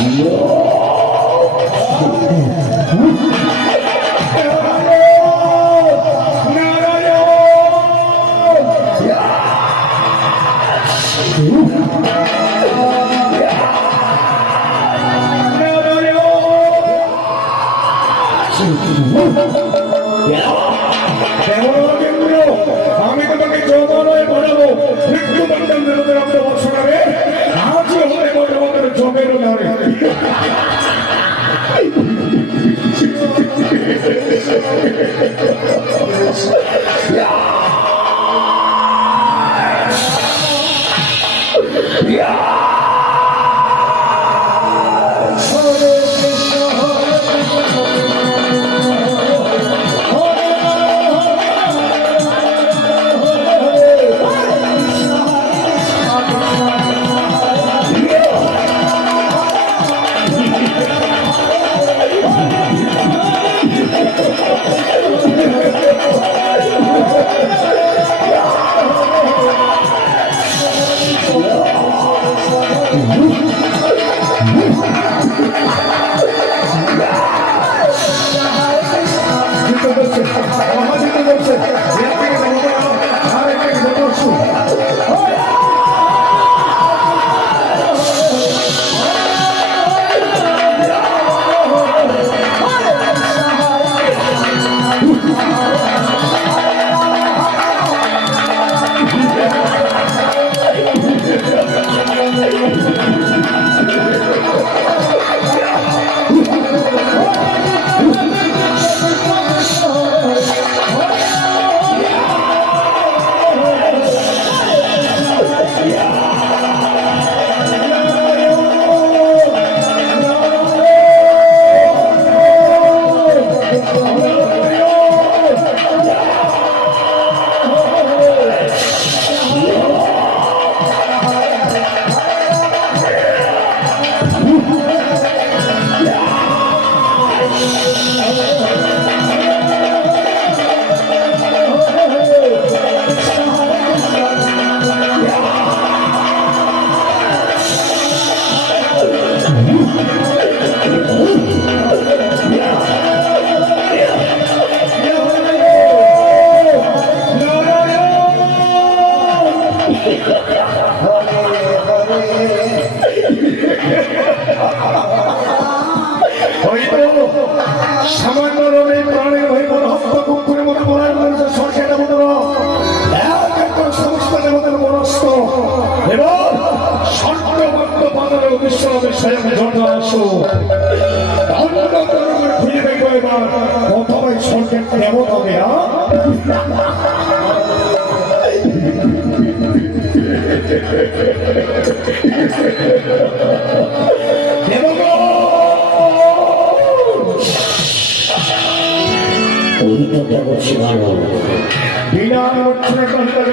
আমি তোমাকে যৌবনে বানাবো মৃত্যু বন্ধন বিরোধের আমরা বর্ষণারে আজ হলে মনে মনে জমেরও নারে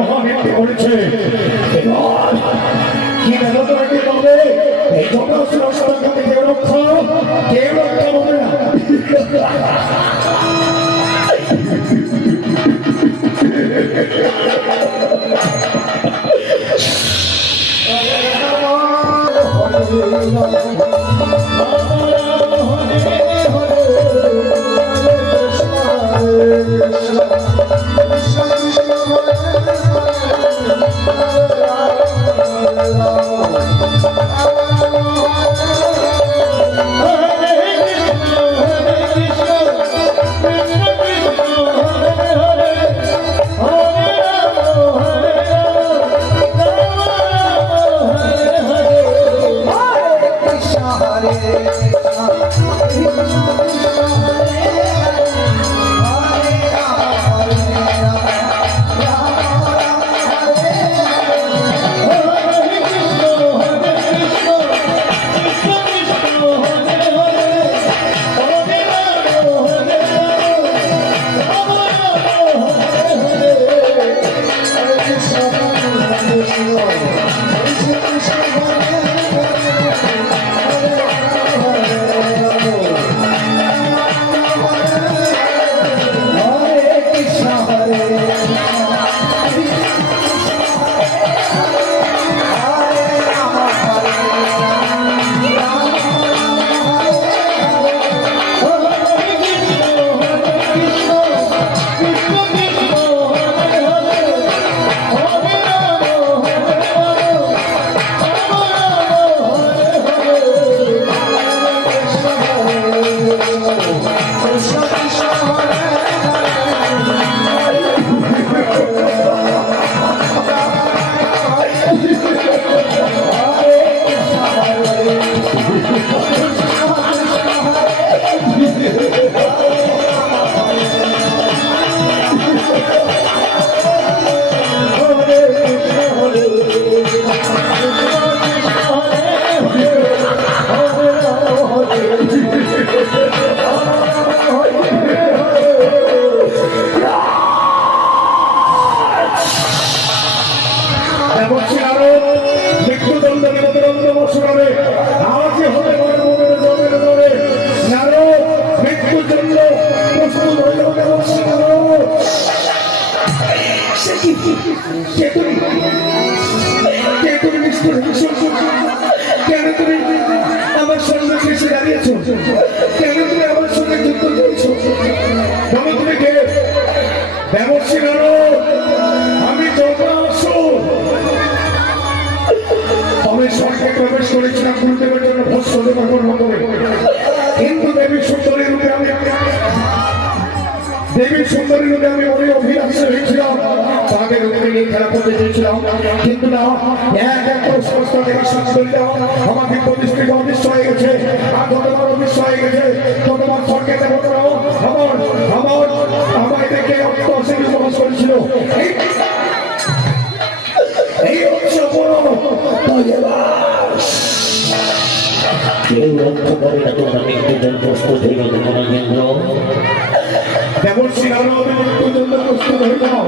মহামৃত্যু করেছে কি দেবতাকে বলবে এই জগৎকে কেউ রক্ষা বলবে না এসেছো? কেন তুমি আমার সঙ্গে যুদ্ধ করেছো? বলো তুমি কে? দেবর্ষী নারদ, আমি যমরাসুর। আমি স্বর্গে প্রবেশ করেছিলাম গুরুদেবের জন্য ভস্ম দেবার মতো, কিন্তু দেবী সুন্দরী রূপে আমি অনেক অভিলাষী হয়েছিলাম, তাদের উপরে নিয়ে খেলা করতে চেয়েছিলাম, কিন্তু না, এক এক করে সমস্ত দেবী সুন্দরীরা আমাকে প্রতিষ্ঠিত অদৃশ্য হয়ে গেছে। আর যতবার অদৃশ্য হয়ে গেছে ততবার স্বর্গে দেবতারাও আমায় দেখে অত্যসীম উপহাস করেছিল। এই হচ্ছে কেউ লক্ষ্য করে না তোমরা মৃত্যুর প্রস্তুত হয়ে গেছে কোনো কেন্দ্র। দেবর্ষী নারদ মৃত্যুর জন্য প্রস্তুত হয়ে যাও।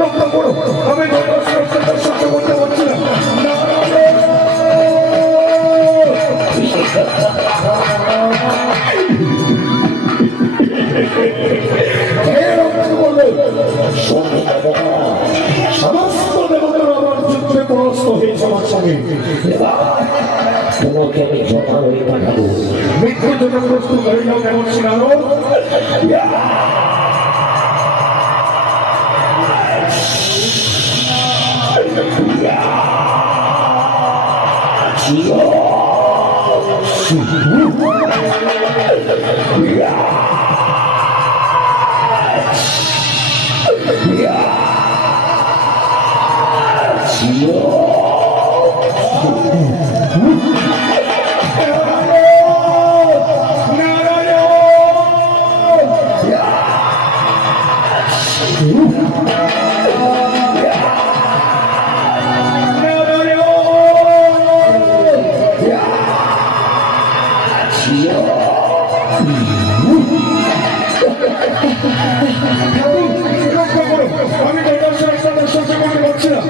রক্ষা করো, আমি সহ্য করতে পারছি না। সমস্ত দেবতার আমার যুদ্ধে পরাস্ত হয়েছে আমার সঙ্গে। তোমাকে আমি যথা হয়ে পাঠাবো। মৃত্যুর জন্য প্রস্তুত হয়ে যাও দেবর্ষী নারদ। আমি সহ্য করতে পারছি না।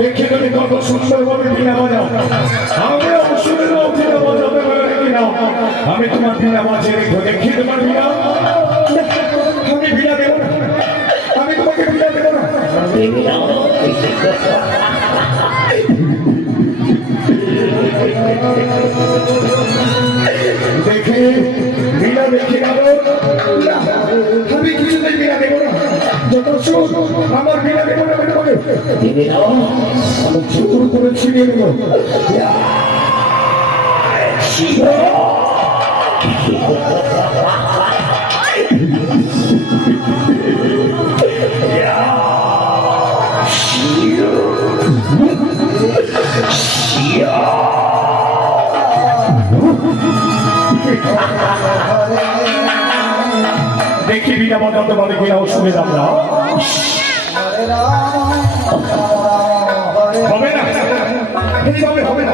দেখে যদি কত সুন্দরভাবে বীণা বাজাও, আমি অবশ্যই বীণা বাজাতে পারি কিনা। আমি তোমার বীণা বাজিয়ে দেখিয়ে তোমার বীণা। আমি বীণা দেবো না, আমি তোমাকে বীণা দেবো না। দেখে বীণা দেখে গেল, আমি কিছুতেই বীণা দেবো না। যত সুখ আমার বীণা দেবো না, আমি চুর করে ছিনিয়ে দেবো। দেখি বিনা বাজাতে পারে কিনা অসুবিধা আমরা হবে না, এইভাবে হবে না।